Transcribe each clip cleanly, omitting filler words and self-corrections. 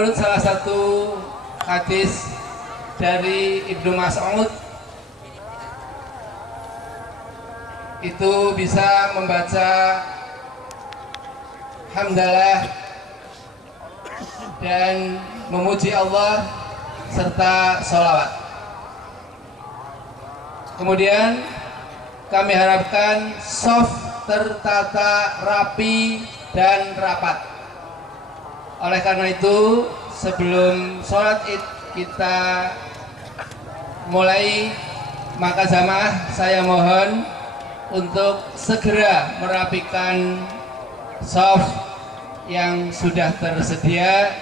Menurut salah satu hadis dari Ibnu Mas'ud itu bisa membaca hamdalah dan memuji Allah serta sholawat. Kemudian kami harapkan soft, tertata, rapi dan rapat. Oleh karena itu, sebelum sholat id kita mulai, maka jamaah saya mohon untuk segera merapikan soft yang sudah tersedia.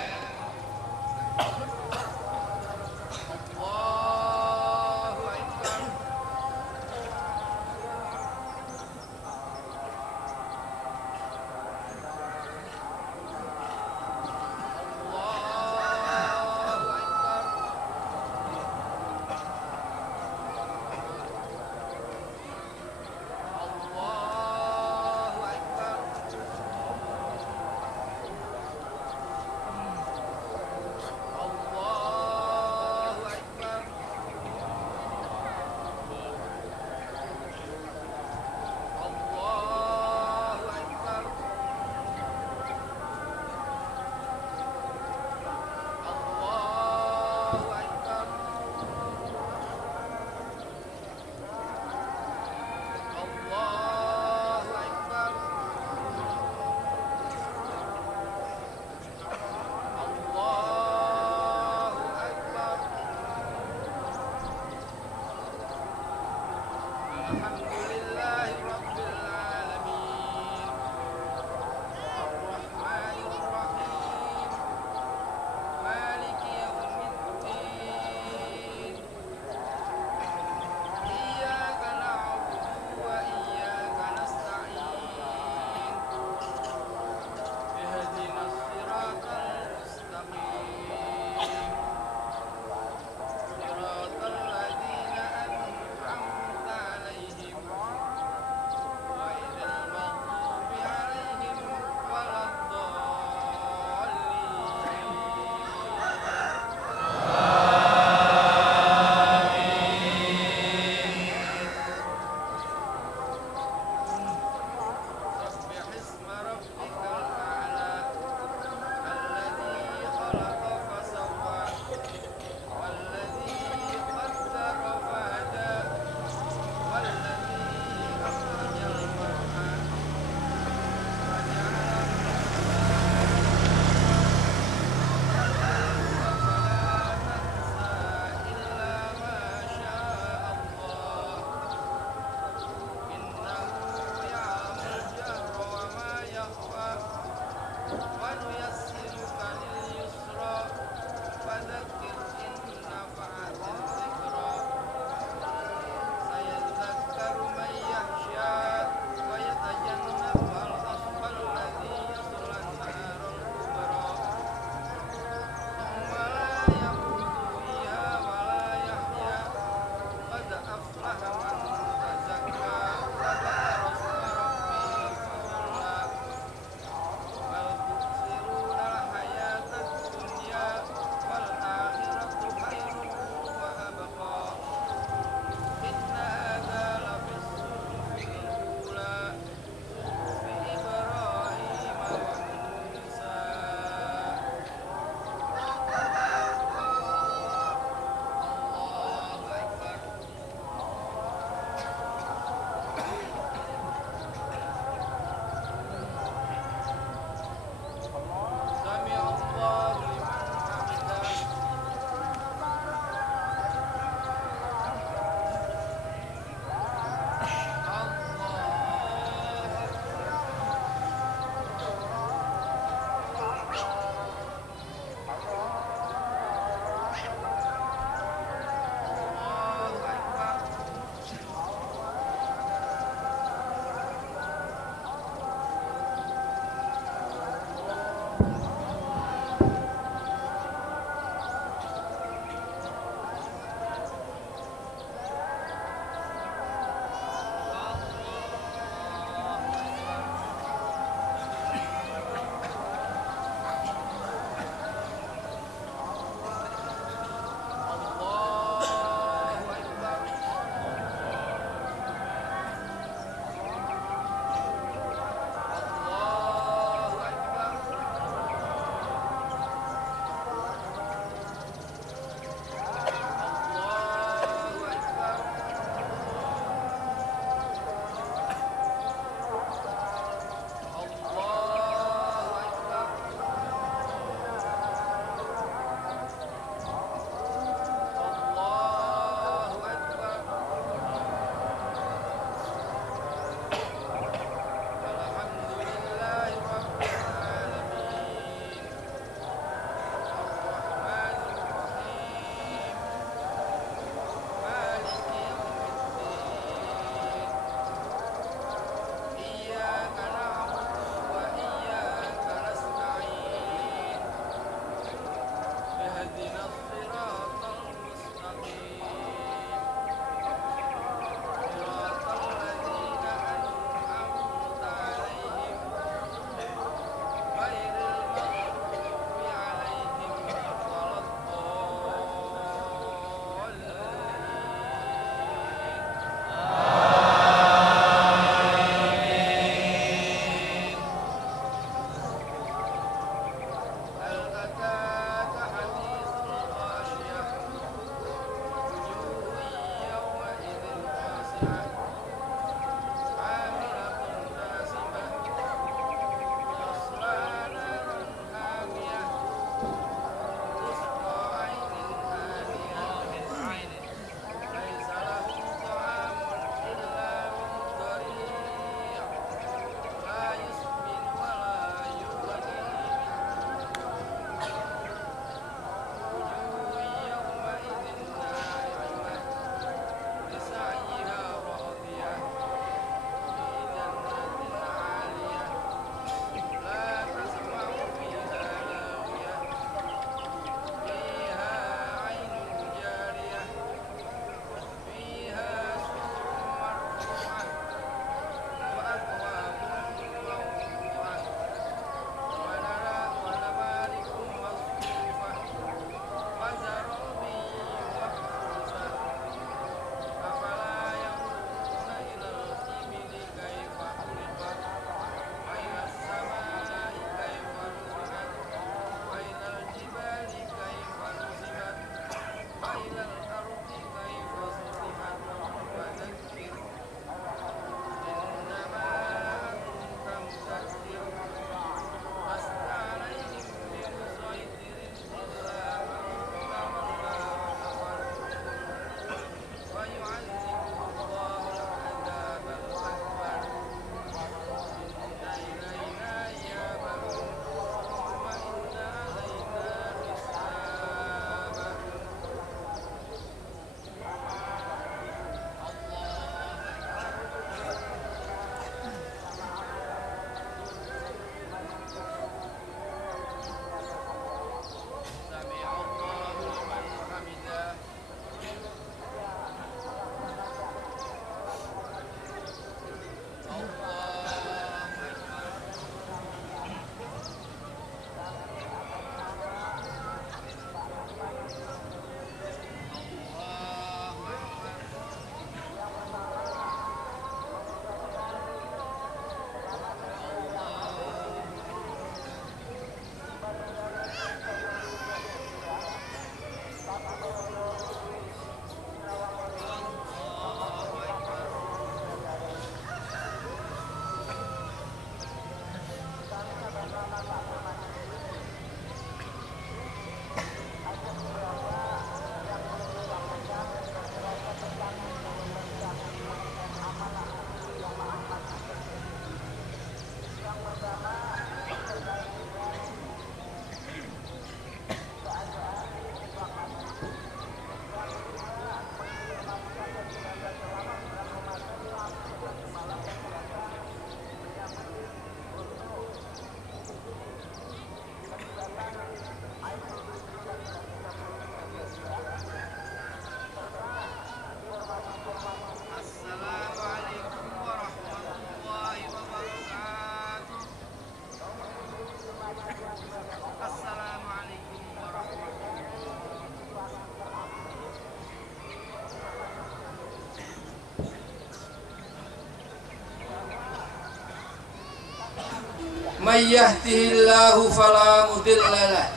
من يهده الله فلا مضل له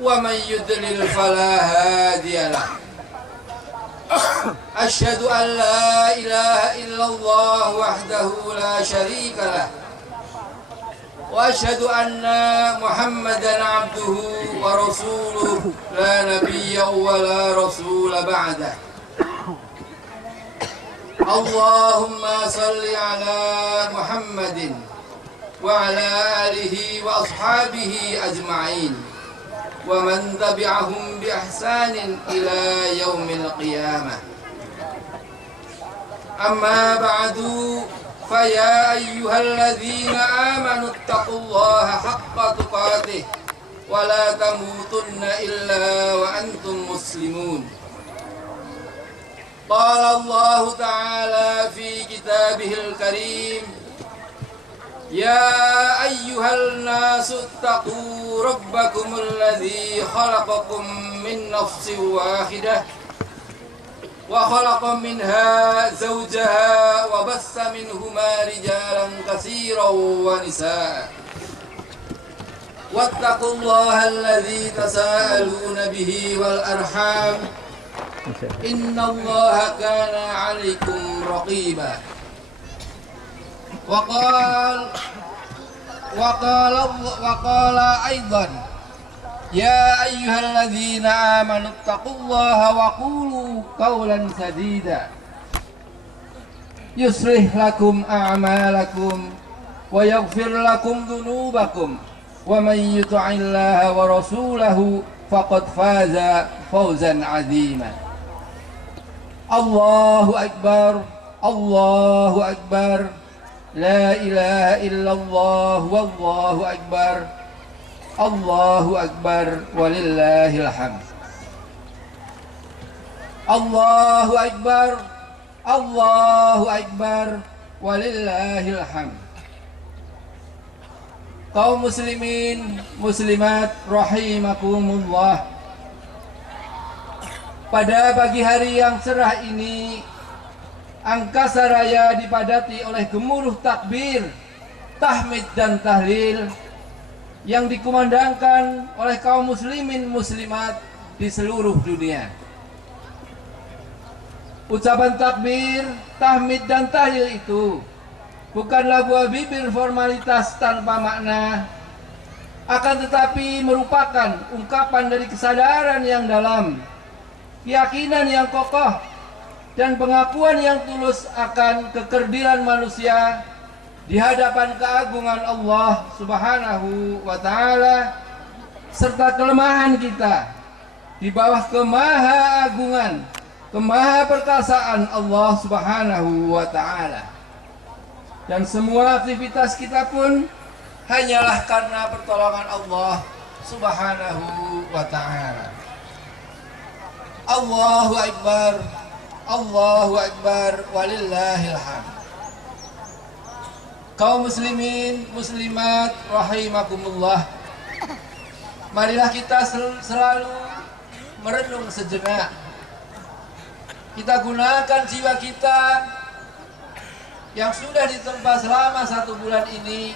ومن يضلل فلا هادي له أشهد أن لا إله إلا الله وحده لا شريك له وأشهد أن محمدا عبده ورسوله لا نبي ولا رسول بعده اللهم صل على محمد وعلى آله وأصحابه أجمعين ومن تبعهم بإحسان إلى يوم القيامة أما بعد فيا أيها الذين آمنوا اتقوا الله حق تقاته ولا تموتن إلا وأنتم مسلمون قال الله تعالى في كتابه الكريم يا أيها الناس اتقوا ربكم الذي خلقكم من نفس واحدة وخلق منها زوجها وبث منهما رجالا كثيرا ونساء واتقوا الله الذي تساءلون به والأرحام إن الله كان عليكم رقيبا وقال أيضا يا أيها الذين آمنوا اتقوا الله وقولوا قولا سديدا يصلح لكم أعمالكم ويغفر لكم ذنوبكم ومن يطع الله ورسوله فقد فاز فوزا عظيما الله أكبر الله أكبر لا إله إلا الله والله أكبر الله أكبر ولله الحمد الله أكبر الله أكبر ولله الحمد. Kaum muslimin muslimat rahimakumullah, pada pagi hari yang cerah ini angkasa raya dipadati oleh gemuruh takbir, tahmid dan tahlil yang dikumandangkan oleh kaum muslimin muslimat di seluruh dunia. Ucapan takbir, tahmid dan tahlil itu bukanlah buah bibir formalitas tanpa makna, akan tetapi merupakan ungkapan dari kesadaran yang dalam, keyakinan yang kokoh, dan pengakuan yang tulus akan kekerdilan manusia di hadapan keagungan Allah Subhanahu wa Ta'ala, serta kelemahan kita di bawah kemahaagungan, kemahaperkasaan Allah Subhanahu wa Ta'ala. Dan semua aktivitas kita pun hanyalah karena pertolongan Allah Subhanahu wa Ta'ala. Allahu Akbar, Allahu Akbar, walillahil hamd. Kaum muslimin muslimat rahimakumullah, marilah kita selalu merenung sejenak. Kita gunakan jiwa kita yang sudah ditempa selama 1 bulan ini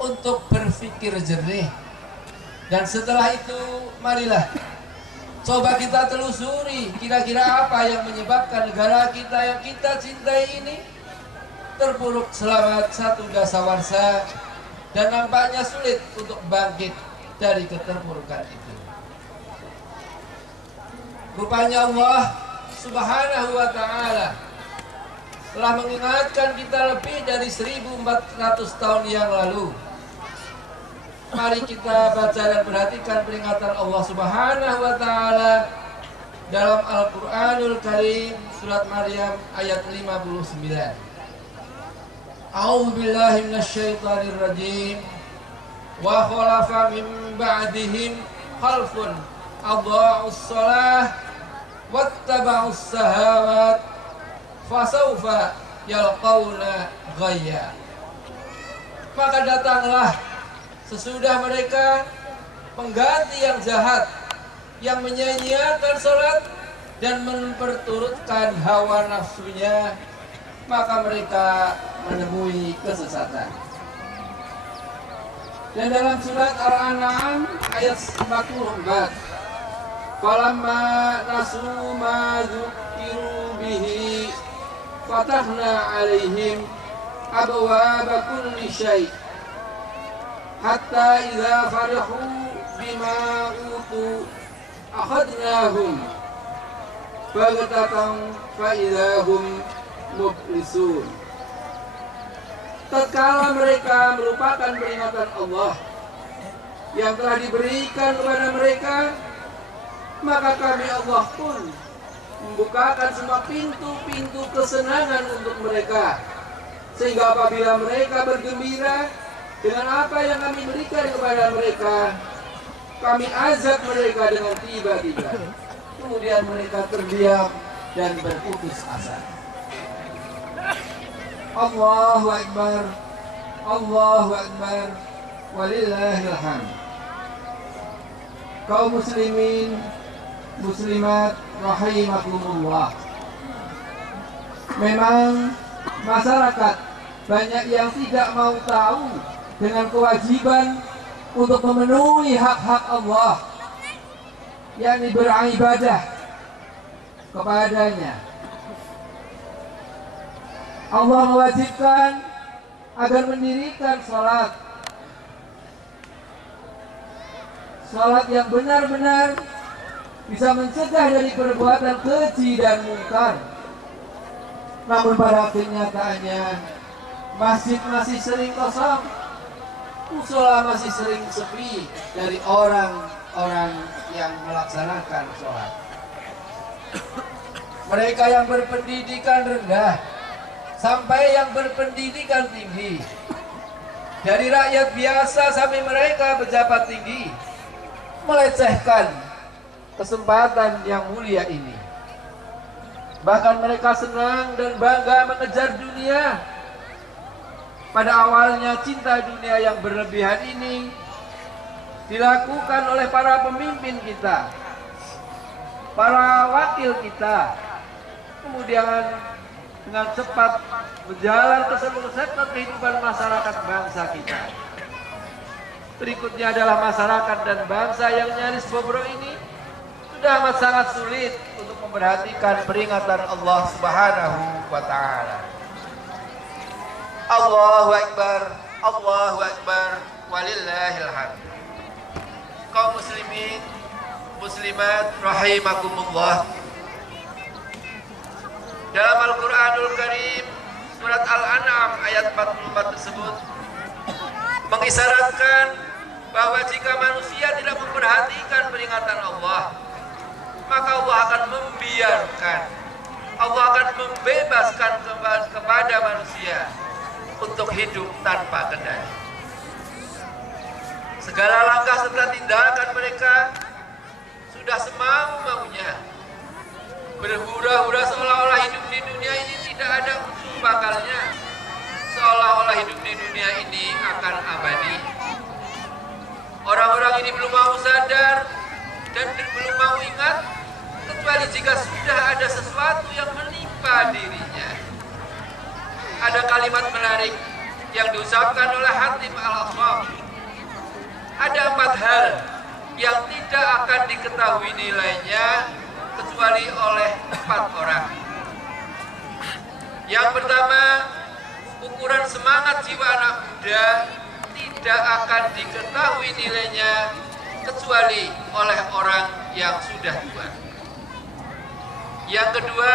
untuk berpikir jernih. Dan setelah itu marilah coba kita telusuri kira-kira apa yang menyebabkan negara kita yang kita cintai ini terpuruk selama 1 dasawarsa dan nampaknya sulit untuk bangkit dari keterpurukan itu. Rupanya Allah Subhanahu wa Ta'ala telah mengingatkan kita lebih dari 1400 tahun yang lalu. Mari kita baca dan perhatikan peringatan Allah Subhanahu wa Ta'ala dalam Al-Qur'anul Karim, surat Maryam ayat 59. A'udzu billahi minasyaitonir rajim. Wa khalafa min ba'dihim khalfun adha'us shalah wattaba'us shahawat fasawfa yalqauna ghayya. Maka datanglah sesudah mereka pengganti yang jahat, yang menyia-nyiakan salat dan memperturutkan hawa nafsunya, maka mereka menemui kesesatan. Dan dalam surat Al-An'am ayat 44, falamma nasu ma dzukiru bihi fatahna alaihim abwaaba kulli syai' hatta idza farihu bima utu akhadnahum baghtatan fa idza hum mublisun. Tatkala mereka melupakan peringatan Allah yang telah diberikan kepada mereka, maka kami Allah pun membukakan semua pintu-pintu kesenangan untuk mereka, sehingga apabila mereka bergembira dengan apa yang kami berikan kepada mereka, kami azab mereka dengan tiba-tiba. Kemudian mereka terdiam dan berputus asa. Allahu Akbar, Allahu Akbar, walillahil hamd. Kaum muslimin, muslimat, rahimakumullah. Memang masyarakat banyak yang tidak mau tahu dengan kewajiban untuk memenuhi hak-hak Allah, yakni beribadah kepadanya. Allah mewajibkan agar mendirikan salat yang benar-benar bisa mencegah dari perbuatan keji dan mungkar. Namun pada kenyataannya masjid masih sering kosong, musola masih sering sepi dari orang-orang yang melaksanakan sholat. Mereka yang berpendidikan rendah sampai yang berpendidikan tinggi, dari rakyat biasa sampai mereka pejabat tinggi, melecehkan kesempatan yang mulia ini. Bahkan mereka senang dan bangga mengejar dunia. Pada awalnya cinta dunia yang berlebihan ini dilakukan oleh para pemimpin kita, para wakil kita, kemudian dengan cepat berjalan ke seluruh sektor kehidupan masyarakat bangsa kita. Berikutnya adalah masyarakat dan bangsa yang nyaris bobrok ini sudah amat sangat sulit untuk memperhatikan peringatan Allah Subhanahu wa Ta'ala. Allahu Akbar, Allahu Akbar, walillahil hamd. Kaum muslimin, muslimat, rahimakumullah. Dalam Al-Quranul Karim surat Al-An'am ayat 44 tersebut mengisyaratkan bahwa jika manusia tidak memperhatikan peringatan Allah, maka Allah akan membiarkan, Allah akan membebaskan kepada manusia untuk hidup tanpa kendali. Segala langkah serta tindakan mereka sudah semau-maunya, berhura-hura seolah-olah hidup di dunia ini tidak ada ujung bakalnya, seolah-olah hidup di dunia ini akan abadi. Orang-orang ini belum mau sadar dan belum mau ingat, kecuali jika sudah ada sesuatu yang menimpa dirinya. Ada kalimat menarik yang diucapkan oleh Hatib Al-Aswam. Ada 4 hal yang tidak akan diketahui nilainya kecuali oleh 4 orang. Yang pertama, ukuran semangat jiwa anak muda tidak akan diketahui nilainya kecuali oleh orang yang sudah tua. Yang kedua,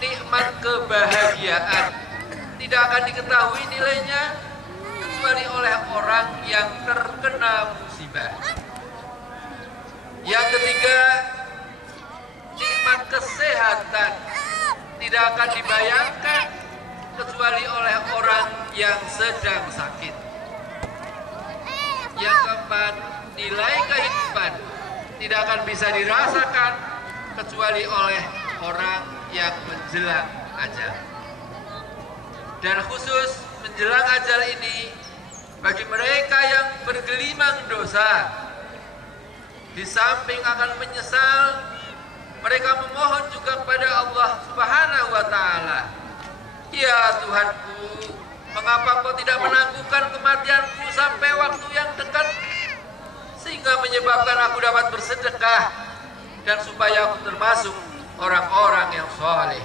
nikmat kebahagiaan tidak akan diketahui nilainya kecuali oleh orang yang terkena musibah. Yang ketiga, nikmat kesehatan tidak akan dibayangkan kecuali oleh orang yang sedang sakit. Yang keempat, nilai kehidupan tidak akan bisa dirasakan kecuali oleh orang yang menjelang ajal. Dan khusus menjelang ajal ini, bagi mereka yang bergelimang dosa, di samping akan menyesal, mereka memohon juga kepada Allah Subhanahu wa Ta'ala, ya Tuhanku, Mengapa engkau tidak menangguhkan kematianku sampai waktu yang dekat, sehingga menyebabkan aku dapat bersedekah dan supaya aku termasuk orang-orang yang saleh.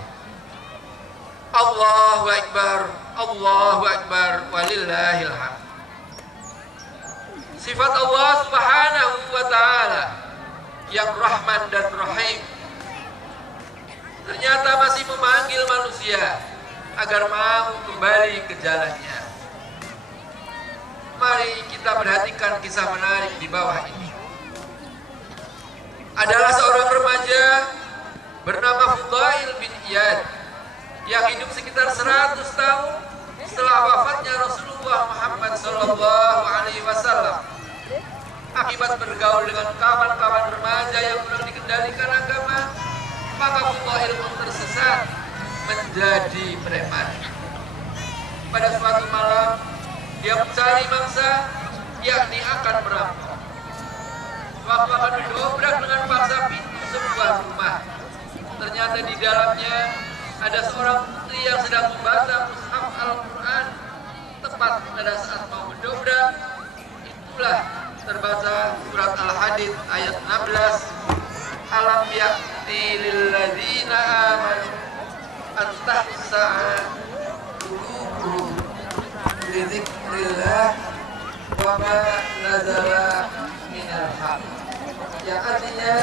Allahu Akbar, Allahu Akbar, walillahil hamd. Sifat Allah Subhanahu wa ta'ala yang Rahman dan Rahim ternyata masih memanggil manusia agar mau kembali ke jalannya. Mari kita perhatikan kisah menarik di bawah ini. Adalah seorang remaja bernama Fudail bin Iyad yang hidup sekitar 100 tahun setelah wafatnya Rasulullah Muhammad SAW. Akibat bergaul dengan kawan-kawan remaja yang belum dikendalikan agama, maka Fudail pun tersesat menjadi preman. Pada suatu malam, dia mencari mangsa, yakni akan merampok. Waktu akan mendobrak dengan paksa pintu sebuah rumah, ternyata di dalamnya ada seorang putri yang sedang membaca mushaf Al-Quran. Tepat pada saat mau mendobrak, itulah terbaca surat Al-Hadid ayat 16. Alam ya'ti lilladzina amanu an tahsa'a qulubuhum li dzikrillah wa ma nazala minal haq. Yang artinya,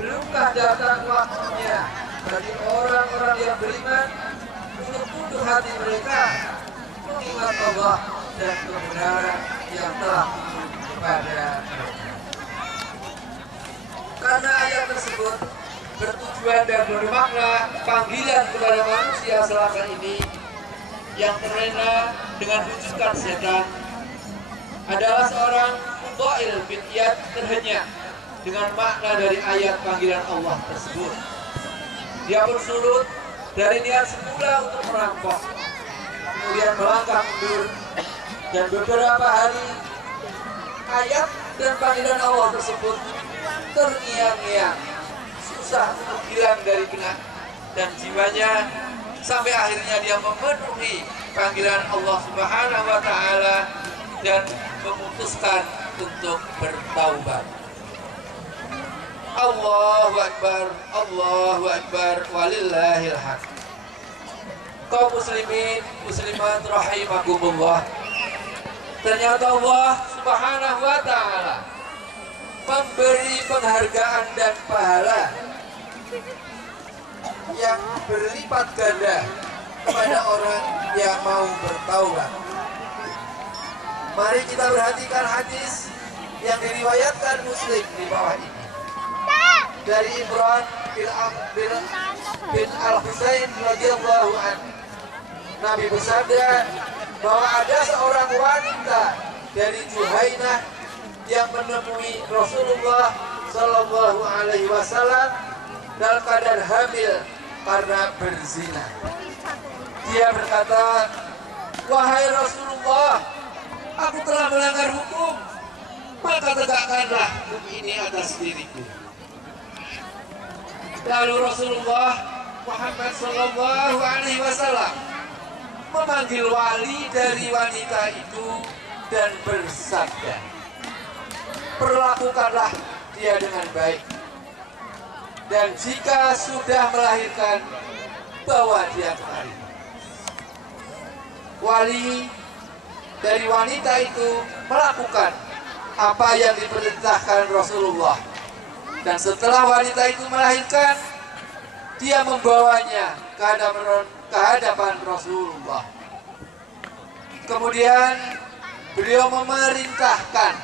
belumkah datang waktunya bagi orang-orang yang beriman untuk tunduk hati mereka mengingat Allah dan kebenaran yang telah kepada mereka. Karena ayat tersebut bertujuan dan bermakna panggilan kepada manusia selama ini yang terlena dengan rujukan setan, adalah seorang Fudail bin Iyad terhenyak dengan makna dari ayat panggilan Allah tersebut. Dia pun surut dari niat semula untuk merampok, kemudian melangkah mundur, dan beberapa hari ayat dan panggilan Allah tersebut terngiang-ngiang, susah untuk hilang dari benak dan jiwanya, sampai akhirnya dia memenuhi panggilan Allah Subhanahu wa ta'ala dan memutuskan untuk bertaubat. Allahu Akbar, Allahu Akbar, walillahil hamd. Kaum muslimin, muslimat rahimakumullah, ternyata Allah Subhanahu wa ta'ala memberi penghargaan dan pahala yang berlipat ganda kepada orang yang mau bertaubat. Mari kita perhatikan hadis yang diriwayatkan Muslim di bawah ini. Dari Imran bin Al-Husain radhiyallahu anhu, Nabi bersabda bahwa ada seorang wanita dari Juhainah yang menemui Rasulullah Sallallahu Alaihi Wasallam dalam keadaan hamil karena berzina. Dia berkata, "Wahai Rasulullah, aku telah melanggar hukum, maka tegakkanlah hukum ini atas diriku." Lalu Rasulullah Muhammad Sallallahu Alaihi Wasallam memanggil wali dari wanita itu dan bersabda, "Perlakukanlah dia dengan baik, dan jika sudah melahirkan, bawa dia kemari." Wali dari wanita itu melakukan apa yang diperintahkan Rasulullah, dan setelah wanita itu melahirkan, dia membawanya ke hadapan Rasulullah. Kemudian beliau memerintahkan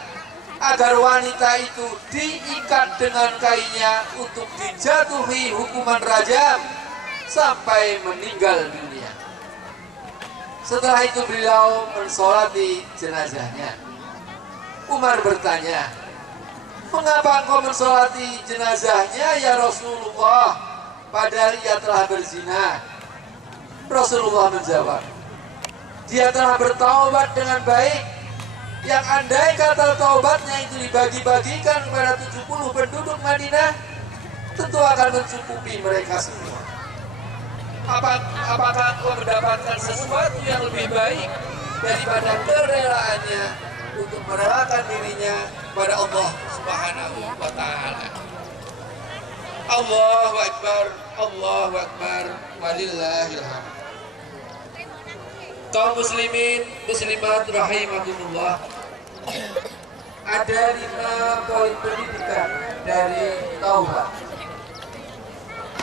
agar wanita itu diikat dengan kainnya untuk dijatuhi hukuman rajam sampai meninggal dunia. Setelah itu beliau mensolati jenazahnya. Umar bertanya, "Mengapa engkau mensolati jenazahnya ya Rasulullah, padahal ia telah berzina?" Rasulullah menjawab, "Dia telah bertaubat dengan baik, yang andai kata taubatnya itu dibagi-bagikan kepada 70 penduduk Madinah, tentu akan mencukupi mereka semua." Apakah engkau mendapatkan sesuatu yang lebih baik daripada kerelaannya untuk merelakan dirinya kepada Allah Subhanahu wa Ta'ala? Allahu Akbar, Allahu Akbar, walillahil hamd. Kaum muslimin, muslimat rahimakumullah. Ada 5 poin pendidikan dari taubat.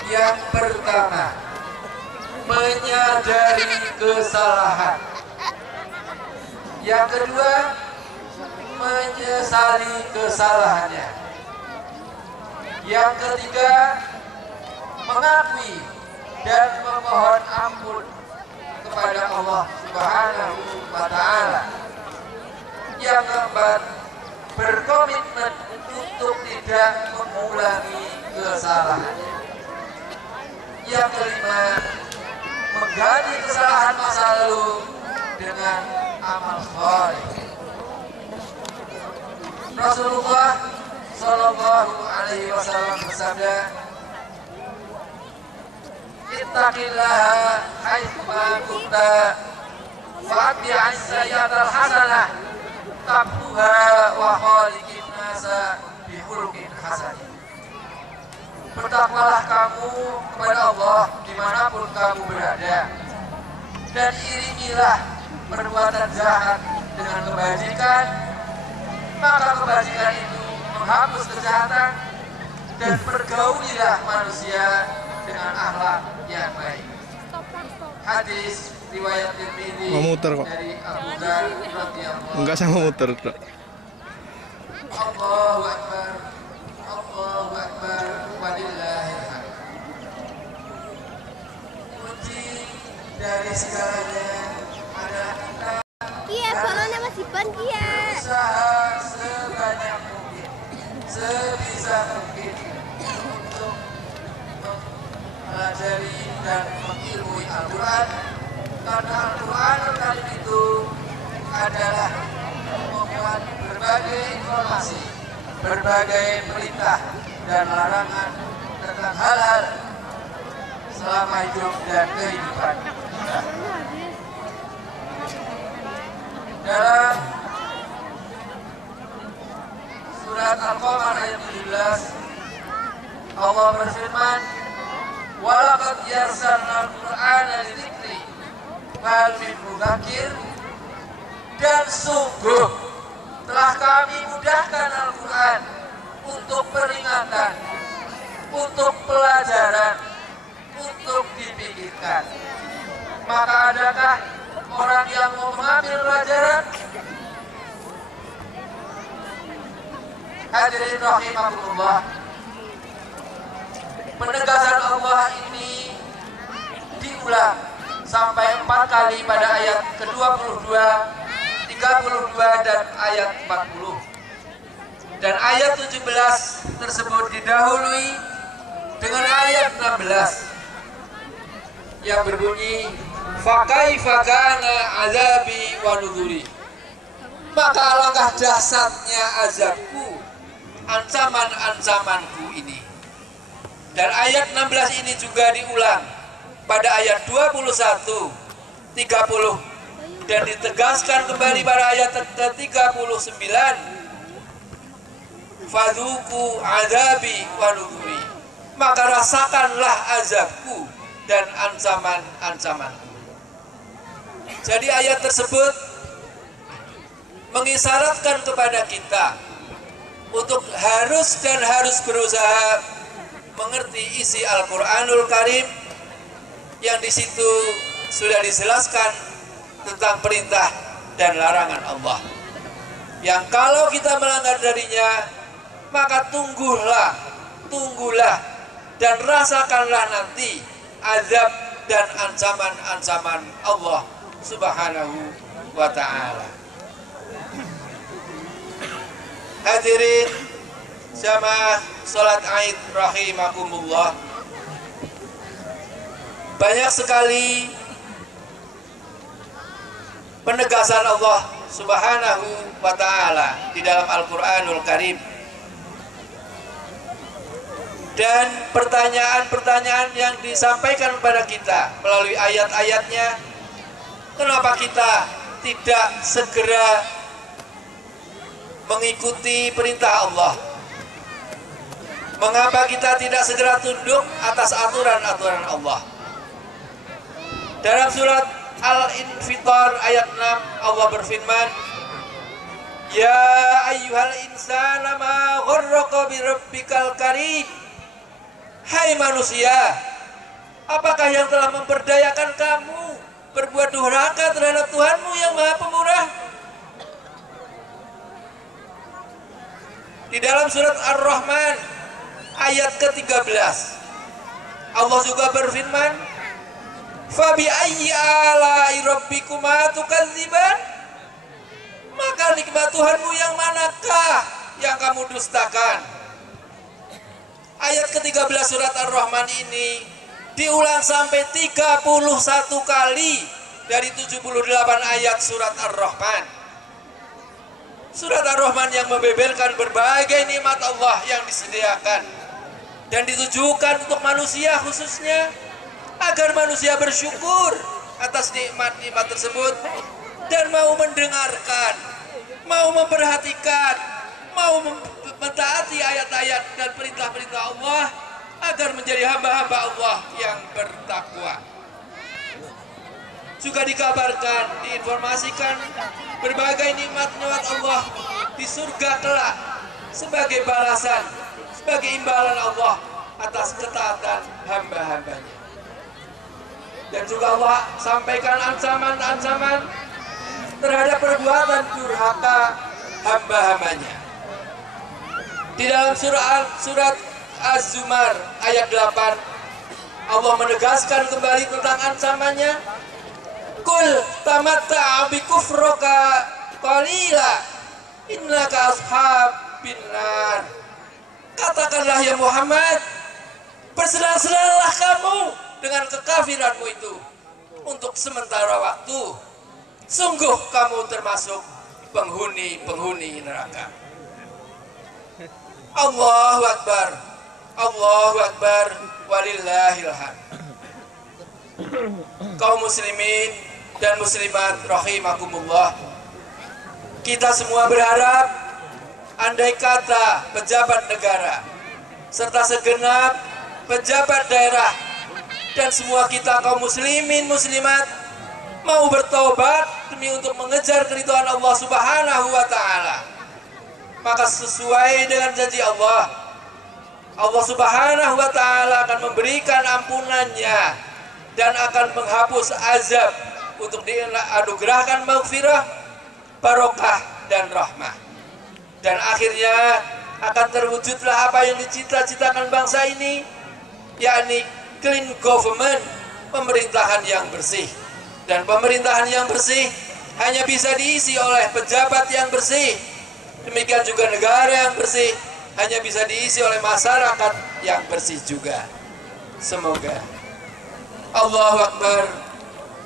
Yang pertama, menyadari kesalahan. Yang kedua, menyesali kesalahannya. Yang ketiga, mengakui dan memohon ampun kepada Allah Subhanahu wa Ta'ala. Yang keempat, berkomitmen untuk tidak mengulangi kesalahan. Yang kelima, mengganti kesalahan masa lalu dengan amal saleh. Rasulullah Shallallahu Alaihi Wasallam bersabda, "Ittaqillaha haitsu kunta, fa'atbi'is sayyi'atal hasanah taqtuha wa khaliqin nasa bi khuluqin hasan." Bertakwalah kamu kepada Allah dimanapun kamu berada, dan iringilah perbuatan jahat dengan kebajikan, maka kebajikan itu menghapus kejahatan, dan pergaulilah manusia dengan akhlak yang baik. Hadis riwayat Tirmidzi dari Abu Dzar radhiyallahu anhu. Enggak sama muter, Dok. Allahu Akbar, Allahu Akbar, walillahil hamd. Kunci dari segalanya adalah kita soalnya masih ban berusaha sebanyak mungkin, sebisa mungkin untuk mempelajari dan mengilmui Al-Quran, karena Al-Quranul Karim itu adalah memuat berbagai informasi, berbagai perintah dan larangan tentang hal-hal selama hidup dan kehidupan kita. Dalam surat Al-Qamar ayat 17, Allah berfirman, "Walaqad yassarnal Qur'ana lidzikri fahal min mudzakir." Dan sungguh telah kami mudahkan Al-Quran untuk peringatan, untuk pelajaran, untuk dipikirkan. Maka adakah orang yang mau mengambil pelajaran? Hadirin rahimakumullah, penegasan Allah ini diulang sampai 4 kali pada ayat ke-22, 32 dan ayat 40. Dan ayat 17 tersebut didahului dengan ayat 16 yang berbunyi, "Fakaifa kana azabi wa nuzuri." Maka alangkah dahsyatnya azabku, ancaman-ancamanku ini. Dan ayat 16 ini juga diulang pada ayat 21, 30 dan ditegaskan kembali pada ayat ke-39, "Fadzuku azabi wa nuzuri." Maka rasakanlah azabku dan ancaman-ancamanku. Jadi ayat tersebut mengisyaratkan kepada kita untuk harus berusaha mengerti isi Al-Quranul Karim yang di situ sudah dijelaskan tentang perintah dan larangan Allah. Yang kalau kita melanggar darinya, maka tunggulah dan rasakanlah nanti azab dan ancaman-ancaman Allah Subhanahu wa Ta'ala. Hadirin jamaah salat Aid rahimakumullah, banyak sekali penegasan Allah Subhanahu wa Ta'ala di dalam Al-Quranul Karim. dan pertanyaan-pertanyaan yang disampaikan kepada kita melalui ayat-ayatnya, kenapa kita tidak segera mengikuti perintah Allah? Mengapa kita tidak segera tunduk atas aturan-aturan Allah? Dalam surat Al-Infitar ayat 6 Allah berfirman, Ya ayyuhal insana ma gharraka bi rabbikal karim. Hai manusia, apakah yang telah memperdayakan kamu berbuat durhaka terhadap Tuhanmu yang Maha Pemurah? Di dalam surat Ar-Rahman ayat ke-13 Allah juga berfirman, Fabi ayyi ala'i rabbikuma tukadziban? Maka nikmat Tuhanmu yang manakah yang kamu dustakan? Ayat ke-13 surat Ar-Rahman ini diulang sampai 31 kali dari 78 ayat surat Ar-Rahman. Surat Ar-Rahman yang membebelkan berbagai nikmat Allah yang disediakan dan ditujukan untuk manusia khususnya, agar manusia bersyukur atas nikmat-nikmat tersebut dan mau mendengarkan, mau memperhatikan, mau mentaati ayat-ayat dan perintah-perintah Allah agar menjadi hamba-hamba Allah yang bertakwa. Juga dikabarkan, diinformasikan berbagai nikmat-nikmat Allah di surga kelak sebagai balasan, sebagai imbalan Allah atas ketaatan hamba-hambanya. Dan juga Allah sampaikan ancaman-ancaman terhadap perbuatan durhaka hamba-hambanya. Di dalam surat Az-Zumar ayat 8 Allah menegaskan kembali tentang ancamannya. Qul tamatta'a bi kufrika qalila innaka ashabin nar. Katakanlah ya Muhammad, bersenang-senanglah kamu dengan kekafiranmu itu untuk sementara waktu. Sungguh kamu termasuk penghuni-penghuni neraka. Allahu Akbar, Allahu Akbar, walillahil hamd. Kaum muslimin dan muslimat rahimakumullah, kita semua berharap andai kata pejabat negara serta segenap pejabat daerah dan semua kita kaum muslimin muslimat mau bertobat demi untuk mengejar keridhaan Allah Subhanahu wa taala, maka sesuai dengan janji Allah, Allah Subhanahu wa taala akan memberikan ampunannya dan akan menghapus azab untuk dianugerahkan maghfirah, barokah dan rahmah. Dan akhirnya akan terwujudlah apa yang dicita-citakan bangsa ini, yakni clean government, pemerintahan yang bersih. Dan pemerintahan yang bersih hanya bisa diisi oleh pejabat yang bersih. Demikian juga negara yang bersih hanya bisa diisi oleh masyarakat yang bersih juga. Semoga. Allahu Akbar,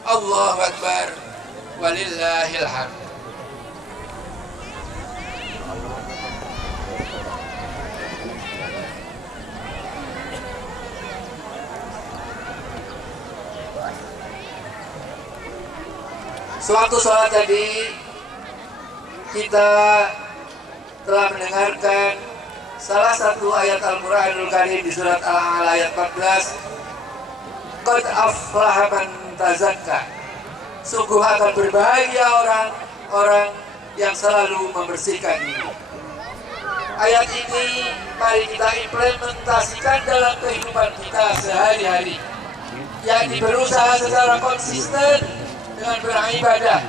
Allahu Akbar, walillahil hamd. Sewaktu sholat tadi kita telah mendengarkan salah satu ayat Al-Quranul Karim di surat Al-A'la ayat 14. Qad aflaha man tazakka. Sungguh akan berbahagia orang-orang yang selalu membersihkan diri. Ayat ini mari kita implementasikan dalam kehidupan kita sehari-hari, yakni berusaha secara konsisten dengan beribadah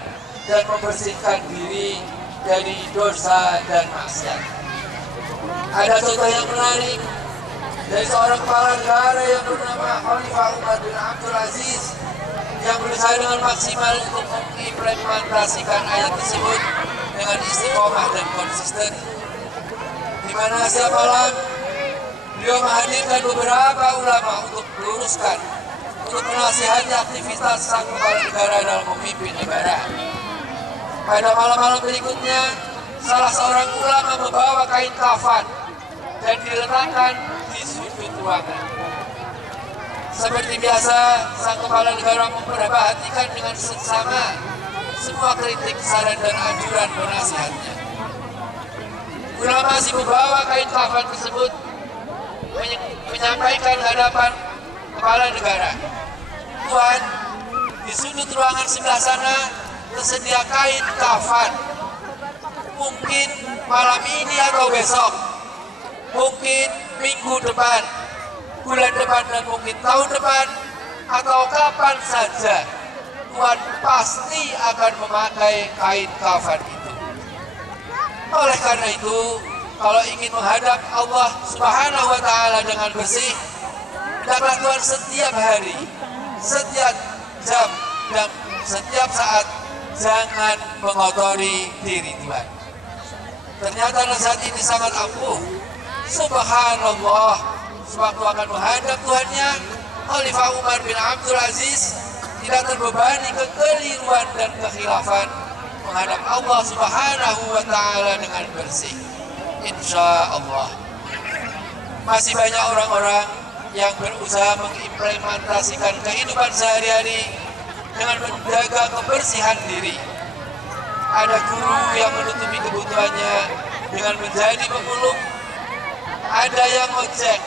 dan membersihkan diri dari dosa dan maksiat. Ada contoh yang menarik dari seorang kepala negara yang bernama Khalifah Umar bin Abdul Aziz yang berusaha dengan maksimal untuk mengimplementasikan ayat tersebut dengan istiqomah dan konsisten, di mana setiap malam beliau menghadirkan beberapa ulama untuk meluruskan, untuk menasihati aktivitas sang kepala negara dalam memimpin negara. Pada malam-malam berikutnya, salah seorang ulama membawa kain kafan dan diletakkan di sudut ruangan. Seperti biasa, sang kepala negara memperhatikan dengan seksama semua kritik, saran, dan anjuran penasihatnya. Ulama masih membawa kain kafan tersebut menyampaikan hadapan kepala negara. Tuan, di sudut ruangan sebelah sana tersedia kain kafan. Mungkin malam ini atau besok, mungkin minggu depan, bulan depan, dan mungkin tahun depan, atau kapan saja, Tuhan pasti akan memakai kain kafan itu. Oleh karena itu, kalau ingin menghadap Allah Subhanahu wa Ta'ala dengan bersih, hendaklah Tuhan setiap hari, setiap jam, dan setiap saat jangan mengotori diri Tuhan. Ternyata saat ini sangat ampuh. Subhanallah, sewaktu akan menghadap Tuhannya, Khalifah Umar bin Abdul Aziz tidak terbebani kekeliruan dan kekhilafan menghadap Allah Subhanahu wa Ta'ala dengan bersih. Insya Allah. Masih banyak orang-orang yang berusaha mengimplementasikan kehidupan sehari-hari dengan menjaga kebersihan diri. Ada guru yang menutupi kebutuhannya dengan menjadi pemulung, ada yang ojek,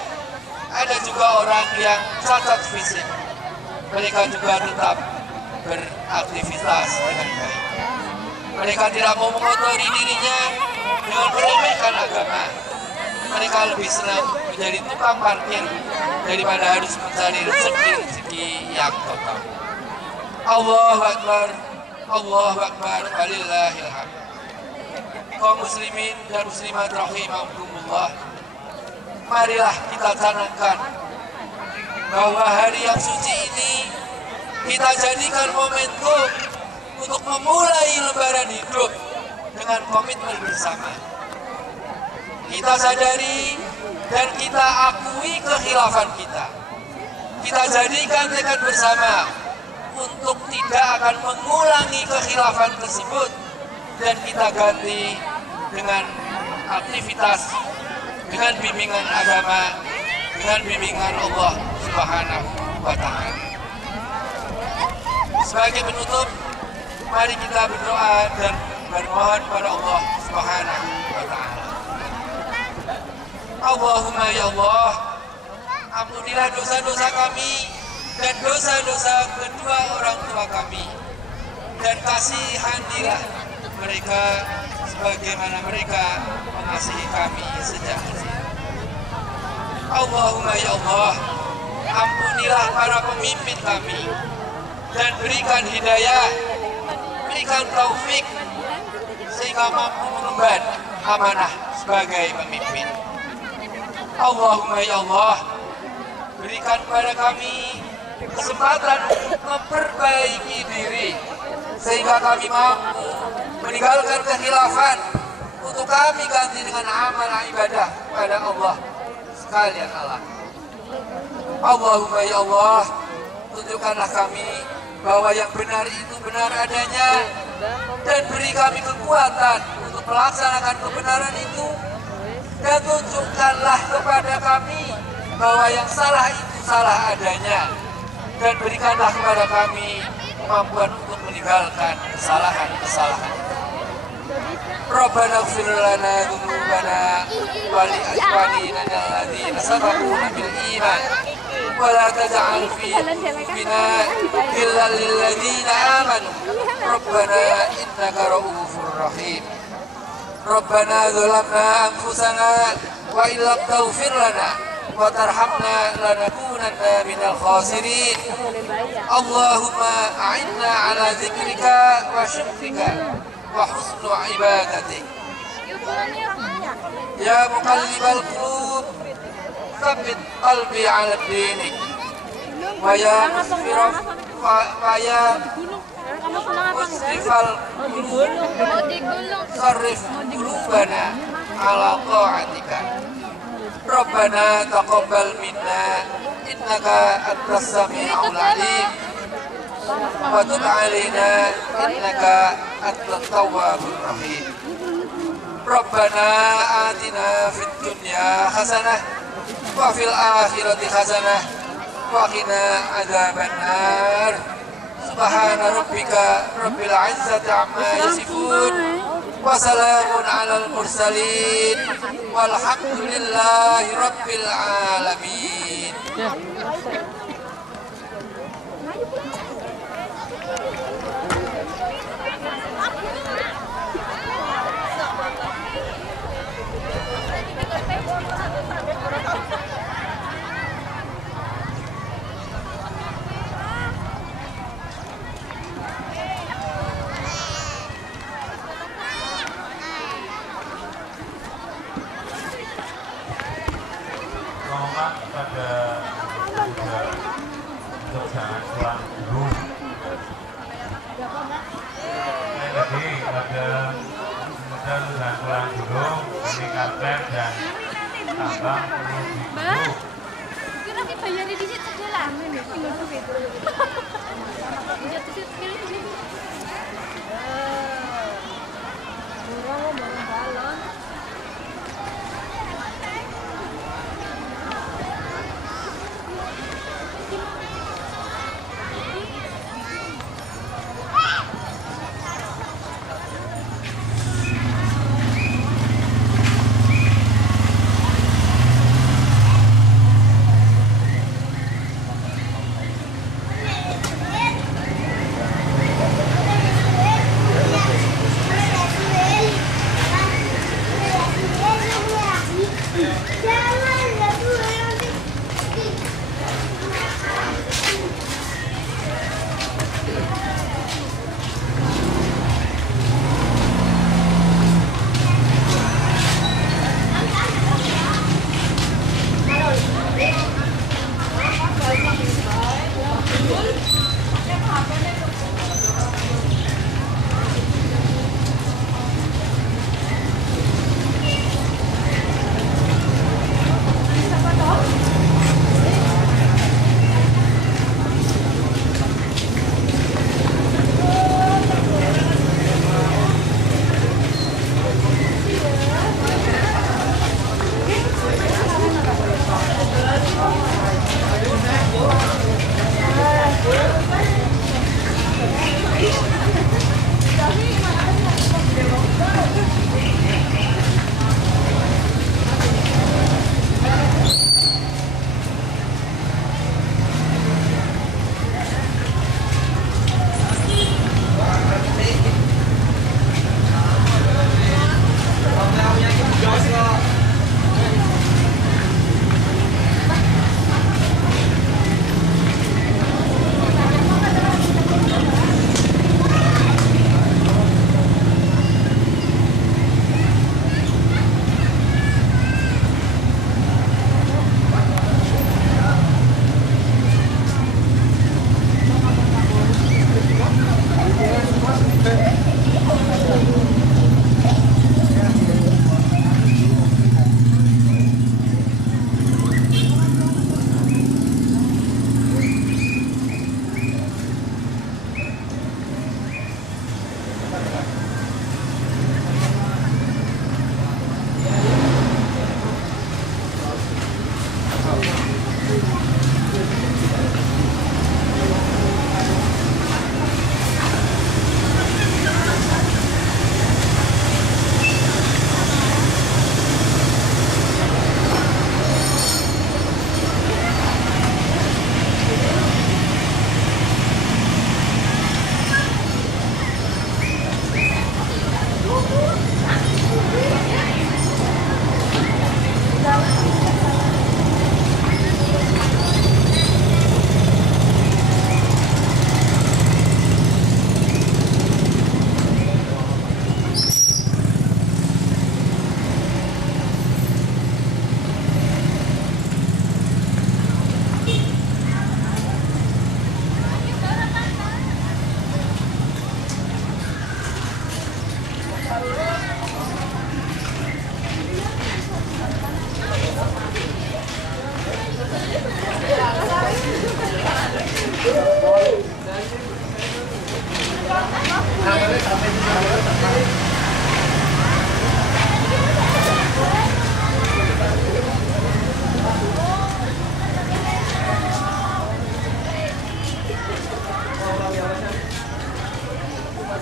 ada juga orang yang cacat fisik. Mereka juga tetap beraktivitas dengan baik. Mereka tidak mau mengotori dirinya dengan meremehkan agama. Mereka lebih senang menjadi tukang parkir daripada harus mencari rezeki yang kotor. Allahu Akbar, Allahu Akbar, walillahil hamd. Kaum muslimin dan muslimat rahimakumullah, marilah kita canangkan bahwa hari yang suci ini kita jadikan momentum untuk memulai lebaran hidup dengan komitmen bersama. Kita sadari dan kita akui kekhilafan kita. Kita jadikan tekad bersama untuk tidak akan mengulangi kekhilafan tersebut, dan kita ganti dengan aktivitas, dengan bimbingan agama, dengan bimbingan Allah Subhanahu wa Ta'ala. Sebagai penutup, mari kita berdoa dan bermohon kepada Allah Subhanahu wa Ta'ala. Allahumma ya Allah, ampunilah dosa-dosa kami dan dosa-dosa kedua orang tua kami, dan kasihanilah mereka sebagaimana mereka mengasihi kami sejak kecil. Allahumma ya Allah, ampunilah para pemimpin kami dan berikan hidayah, berikan taufik sehingga mampu mengemban amanah sebagai pemimpin. Allahumma ya Allah, berikan kepada kami kesempatan untuk memperbaiki diri sehingga kami mampu meninggalkan kekhilafan untuk kami ganti dengan amal ibadah pada Allah sekalian Allah. Allahumma ya Allah, tunjukkanlah kami bahwa yang benar itu benar adanya, dan beri kami kekuatan untuk melaksanakan kebenaran itu, dan tunjukkanlah kepada kami bahwa yang salah itu salah adanya, dan berikanlah kepada kami kemampuan untuk meninggalkan kesalahan-kesalahan itu. Rabbana ighfir lana dzunubana wa li ikhwanina alladzina sabaquna bil iman wa la taj'al fi qulubina ghillan lil ladzina amanu Rabbana innaka ra'ufur rahim. Rabbana dzalamna anfusana wa illam taghfir lana wa tarhamna lanakunanna minal khasirin. Allahumma a'inna ala dzikrika wa syukrika wa husnu ibadatik. Ya muqallibal qulub, tsabbit qalbi ala dinik. Wa ya musrifal qulub, sarrif qulubana ala ta'atika. Rabbana taqabbal minna innaka antas sami'ul 'alim wa tub 'alaina innaka antat tawwabur rahim. Rabbana atina fid dunya hasanah wa fil akhirati hasanah wa qina adzabannar. Subhana rabbika rabbil izzati amma yasifun wa salamun alal mursalin walhamdulillahi rabbil alamin. Pada untuk jangan pulang dulu. Tadi ada modal jangan pulang dulu. Ini karpet dan tambang perlu dulu. Kira kita bayar di situ lah, nih tinggal duit. Bisa tuh pilih. Murah balon.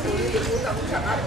Jakarta.